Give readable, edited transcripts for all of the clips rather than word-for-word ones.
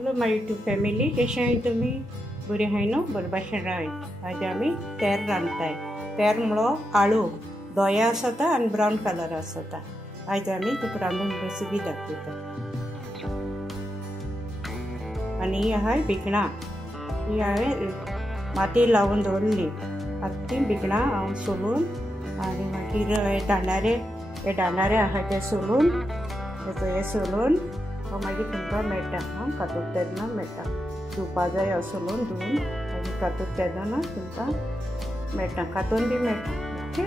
Hello my YouTube family, कशें आहाय तुमी? बरी आहाय न्हू? बरे भाशेन राहाय. आज आमी तेर रांदताय. तेर म्हणलो आळू दोया आसता आनी ब्रावन कलर आसता. आज आमी तुका रांदून रेसिपी दाखयता. आनी ही आहाय भिकणां. ही हांवें माती लावून दवरली. आतां ती भिकणां हांव सोलून आनी मागीर हे दांडारे आहाय ते सोलून हे सोलून मागीर तुमकां मेळटा. कातूक तेदना मेळटा. धुवपा जाय सोलून धुवन आनी कातूक तेदना तुमकां मेळटा. कातून बी मेळटा. ओके.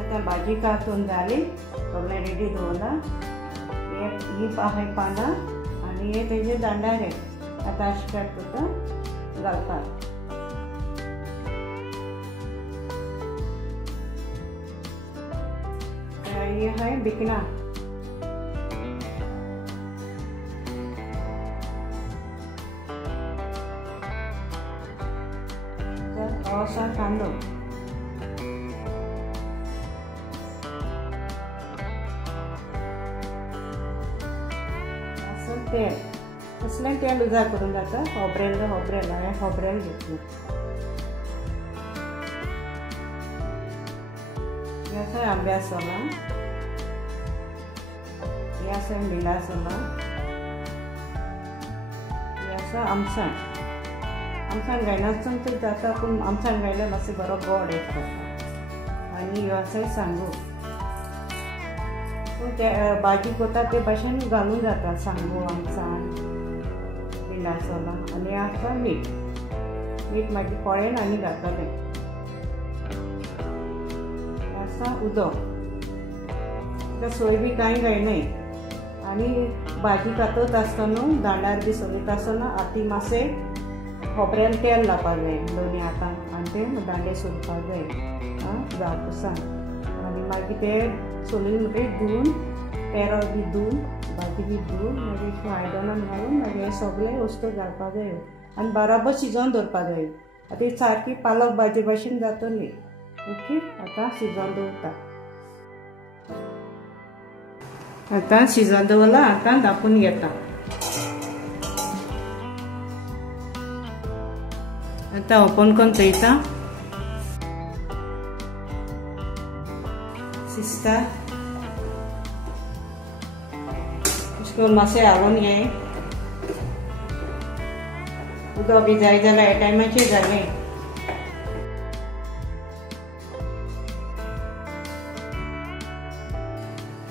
आतां भाजी कातून जाली. सगळें रेडी दवरला. ही आहाय पानां आनी हे तेजे दांडारे. आतां स्टार्ट करता घालपाक. ये है भिकणां. असा कांदो. असं तेल. कसलें तेल उजार करून जाता. खोबरेल हांवें खोबरेल घेतलें. हे आसा आंब्या सोलां. हे आसा मिला सोलां. हे आसा आमसाण. आमसाण घायनासतना तर जाता पूण आमसाण घायल्यार मातशें बरो गोड येता. आनी ह्यो आसा सांगो. पूण ते भाजी करता ते भाशेन घालून जाता. सांगो, आमसाण, मिला सोलां आनी आसा मीठ. मीठ मागीर पळेन आनी घालतलें. उदक. सोय बी कांय जायनाय. आनी भाजी कातत आसतना दांडार बी सोलीत आसतना हाती मातशें खोबरेल तेल लावपाक जाय दोनी हातांक आनी ते दांडे सोलपाक जाय. जावपाक आनी मागीर ते सोलीन म्हणटकीर धुवन पेरो बी धुवन भाजी बी धुवन मागीर आयदनान घालून मागीर हे सगळे वस्तू घालपाक जाय आनी बराबर शिजोवन दवरपाक जाय. आतां ही सारकी पालक भाजी भाशेन जातली. ओके. आतां शिजोवन दवरता. आतां शिजोवन दवरला. आतां धांपून घेता. आतां ओपन करून पळयता. शिजता. अशें करून मातशें हालोवन घे. उदक बी जाय जाल्यार हे टायमाचेर जालें.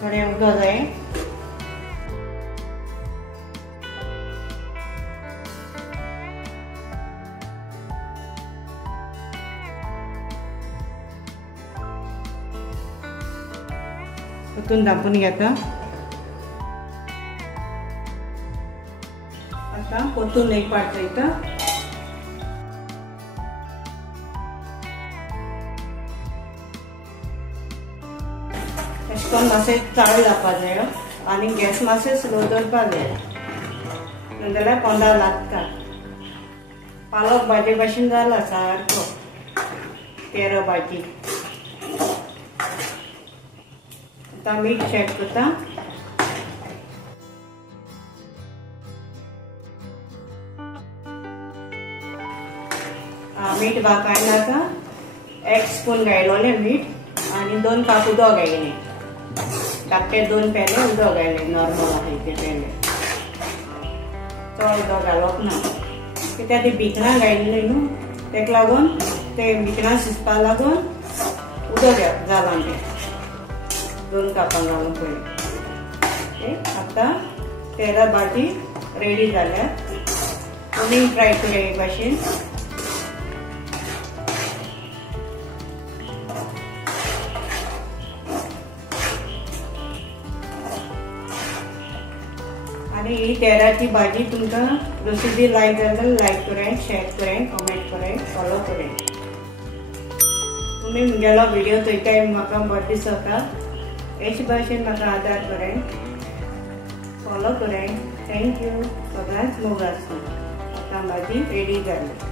थोडें उदक जाय. परतून धांपून घेता. आतां परतून एक पाट दवरता. अशें करून मातशें चाळ जावपाक जाय आनी गॅस मातशें स्लो दवरपाक जाय. नाजाल्यार पोंदा लागता. पालक भाजी भाशेन जाला सारको. तेरो भाजी. आतां मीठ चॅक करता. मीठ कांय नाका. 1 स्पून घायलोलें मीठ आनी 2 काप उदक घायलें. धाकटे 2 पेले उदक घायलें. नॉर्मल आहाय ते पेले. चड उदक घालप ना. कित्याक ती भिकणां घायल्ली न्हू तेका लागून ते भिकणां शिजपा लागून उदक जालां तें 2 कापां घालून पळय. आतां तेरा भाजी रेडी जाल्या. तुमी ट्राय करूया हे भाशेन. आनी ही तेराची भाजी तुमकां रेसिपी लायक जाल्यार लायक करें, शेअर करें, कमेंट करें, फॉलो करें. तुमी म्हगेलो व्हिडिओ पळयताय म्हाका बरें दिसता. हेच भाशेन म्हाका आदार करें, फॉलो करें. थँक्यू. सगळ्यांच मोग आसूं. आतां भाजी रेडी जाली.